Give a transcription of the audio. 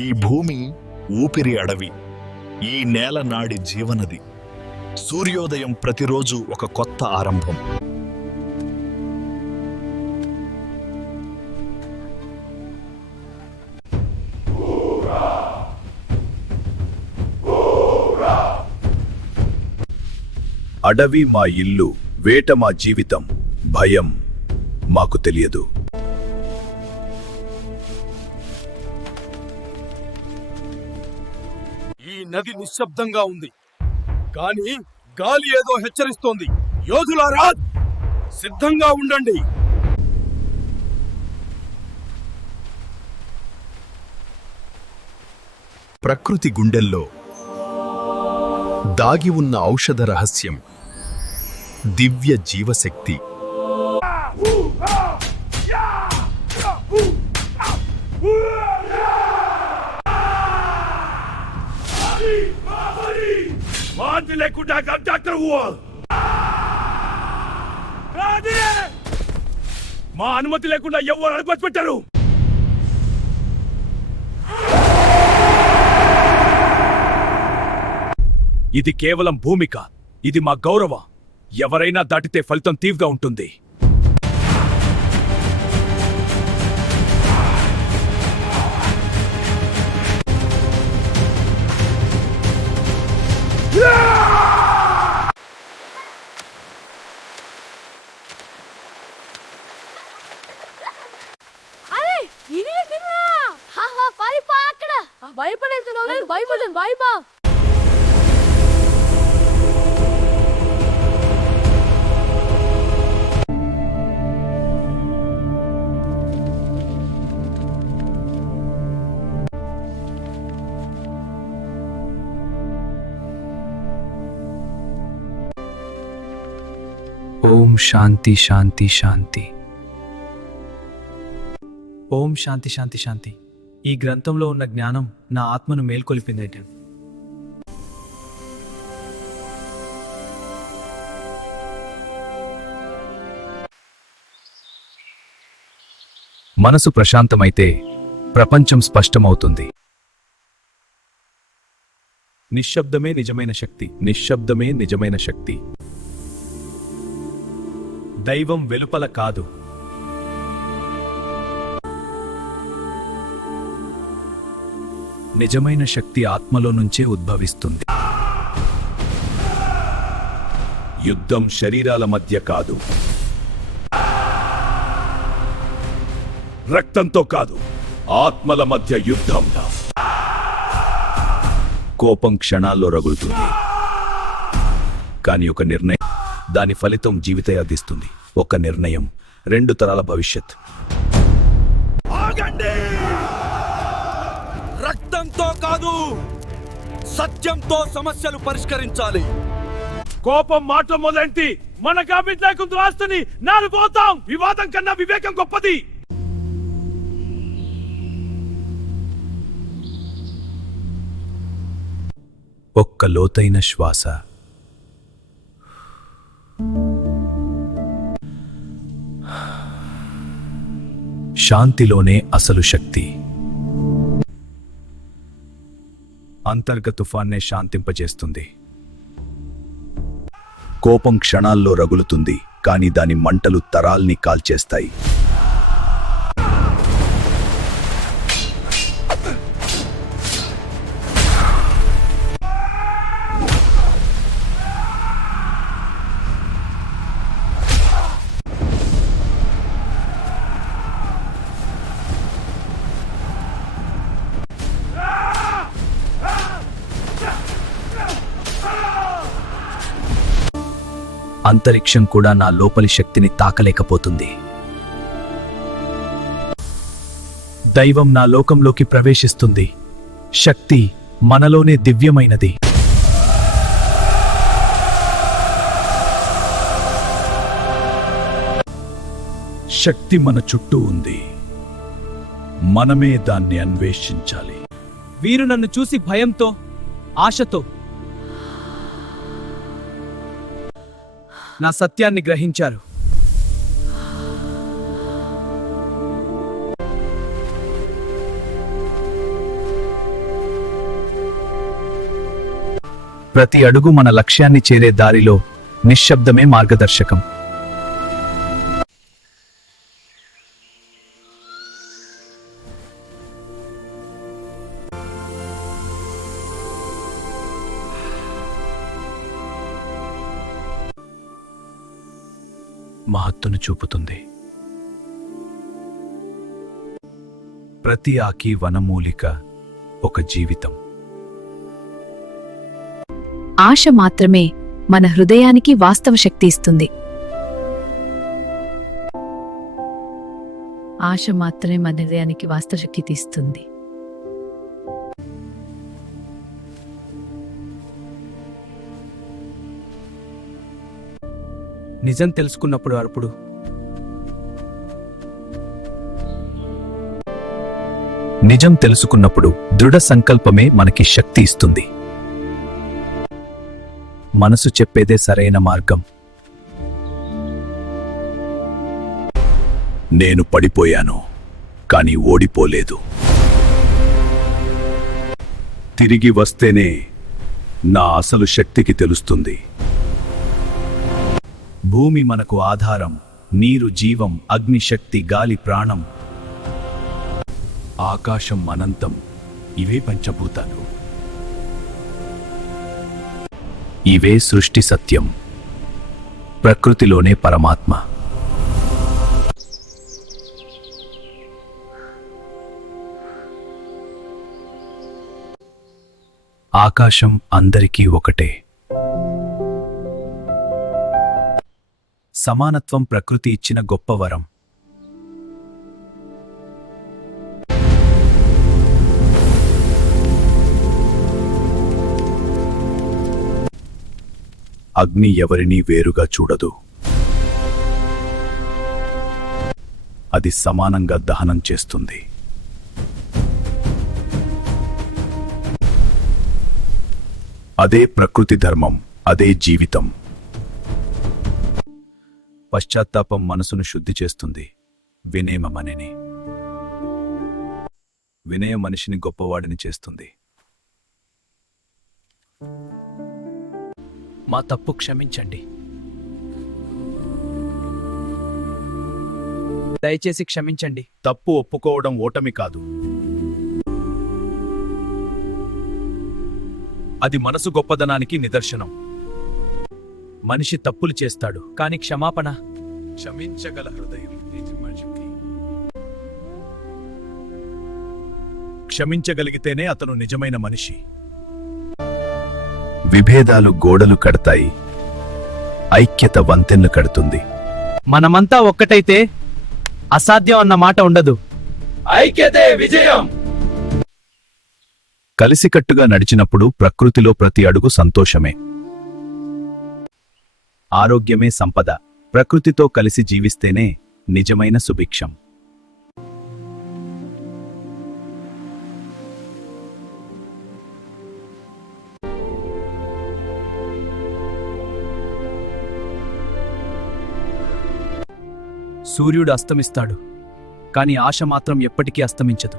ఈ భూమి ఊపిరి అడవి, ఈ నేల నాడి జీవనది. సూర్యోదయం ప్రతిరోజు ఒక కొత్త ఆరంభం. అడవి మా ఇల్లు, వేట మా జీవితం, భయం మాకు తెలియదు. ఈ నది నిశ్శబ్దంగా ఉంది, కానీ గాలి ఏదో హెచ్చరిస్తోంది. యోధులారా, సిద్ధంగా ఉండండి. ప్రకృతి గుండెల్లో దాగి ఉన్న ఔషధ రహస్యం, దివ్య జీవశక్తి. మా అనుమతి లేకుండా ఎవరు అడుగు పెట్టారు? ఇది కేవలం భూమిక, ఇది మా గౌరవం. ఎవరైనా దాటితే ఫలితం తీవ్రంగా ఉంటుంది. ఓం శాంతి శాంతి శాంతి. ఓం శాంతి శాంతి శాంతి. ఈ గ్రంథంలో ఉన్న జ్ఞానం నా ఆత్మను మేల్కొలిపింది. మనసు ప్రశాంతమైతే ప్రపంచం స్పష్టమవుతుంది. నిశ్శబ్దమే నిజమైన శక్తి, నిశ్శబ్దమే నిజమైన శక్తి. దైవం వెలుపల కాదు, నిజమైన శక్తి ఆత్మలో నుంచే ఉద్భవిస్తుంది. యుద్ధం శరీరాల మధ్య కాదు, రక్తంతో కాదు, ఆత్మల మధ్య యుద్ధం. కోపం క్షణాల్లో రగులుతుంది, కానీ ఒక నిర్ణయం, దాని ఫలితం జీవితయాదిస్తుంది. ఒక నిర్ణయం, 2 తరాల భవిష్యత్. ఆగండి! రక్తంతో కాదు, సత్యంతో సమస్యలు పరిష్కరించాలి. కోపం మాట మొదలెంటి మన కాబిడ్లేకుందు ఆస్తిని నాలు పోతాం. వివాదం కన్నా వివేకం గొప్పది. ఒక్క లోతైన శ్వాస. శాంతిలోనే అసలు శక్తి. అంతర్గత తుఫాన్నే శాంతింపజేస్తుంది. కోపం క్షణాల్లో రగులుతుంది, కానీ దాని మంటలు తరాల్ని కాల్చేస్తాయి. అంతరిక్షం కూడా నా లోపలి శక్తిని తాకలేకపోతుంది. దైవం నా లోకంలోకి ప్రవేశిస్తుంది. శక్తి మనలోనే దివ్యమైనది. శక్తి మన చుట్టూ ఉంది, మనమే దాన్ని అన్వేషించాలి. వీరు నన్ను చూసి భయంతో, ఆశతో నా సత్యాన్ని గ్రహించారు. ప్రతి అడుగు మన లక్ష్యాన్ని చేరే దారిలో నిశ్శబ్దమే మార్గదర్శకం. మహత్తును చూపుతుంది. ప్రతి ఆకి వనమూలిక ఒక జీవితం. ఆశ మాత్రమే మన హృదయానికి వాస్తవ శక్తి ఇస్తుంది. ఆశ మాత్రమే మన హృదయానికి వాస్తవ శక్తి ఇస్తుంది. నిజం తెలుసుకున్నప్పుడు అప్పుడు నిజం తెలుసుకున్నప్పుడు దృఢ సంకల్పమే మనకి శక్తి ఇస్తుంది. మనసు చెప్పేదే సరైన మార్గం. నేను పడిపోయాను, కానీ ఓడిపోలేదు. తిరిగి వస్తేనే నా అసలు శక్తికి తెలుస్తుంది. భూమి మనకు ఆధారం, నీరు జీవం, అగ్ని శక్తి, గాలి ప్రాణం, ఆకాశం అనంతం. ఇవే పంచభూతాలు. ఇవే సృష్టి సత్యం. ప్రకృతిలోనే పరమాత్మ. ఆకాశం అందరికీ ఒకటే. సమానత్వం ప్రకృతి ఇచ్చిన గొప్ప వరం. అగ్ని ఎవరినీ వేరుగా చూడదు. అది సమానంగా దహనం చేస్తుంది. అదే ప్రకృతి ధర్మం, అదే జీవితం. పశ్చాత్తాపం మనసును శుద్ధి చేస్తుంది. వినయం మనిషిని గొప్పవాడిని చేస్తుంది. మా తప్పు క్షమించండి. దయచేసి క్షమించండి. తప్పు ఒప్పుకోవడం ఓటమి కాదు. అది మనసు గొప్పదనానికి నిదర్శనం. మనిషి తప్పులు చేస్తాడు, కానీ క్షమాపణ క్షమించగల హృదయం మనిషికి. క్షమించగలిగితేనే అతను నిజమైన మనిషి. విభేదాలు గోడలు కడతాయి, ఐక్యత వంతెన్లు కడుతుంది. మనమంతా ఒక్కటైతే అసాధ్యం అన్న మాట ఉండదు. ఐక్యతే విజయం. కలిసికట్టుగా నడిచినప్పుడు ప్రకృతిలో ప్రతి అడుగు సంతోషమే. ఆరోగ్యమే సంపద. ప్రకృతితో కలిసి జీవిస్తేనే నిజమైన సుభిక్షం. సూర్యుడు అస్తమిస్తాడు, కానీ ఆశ మాత్రం ఎప్పటికీ అస్తమించదు.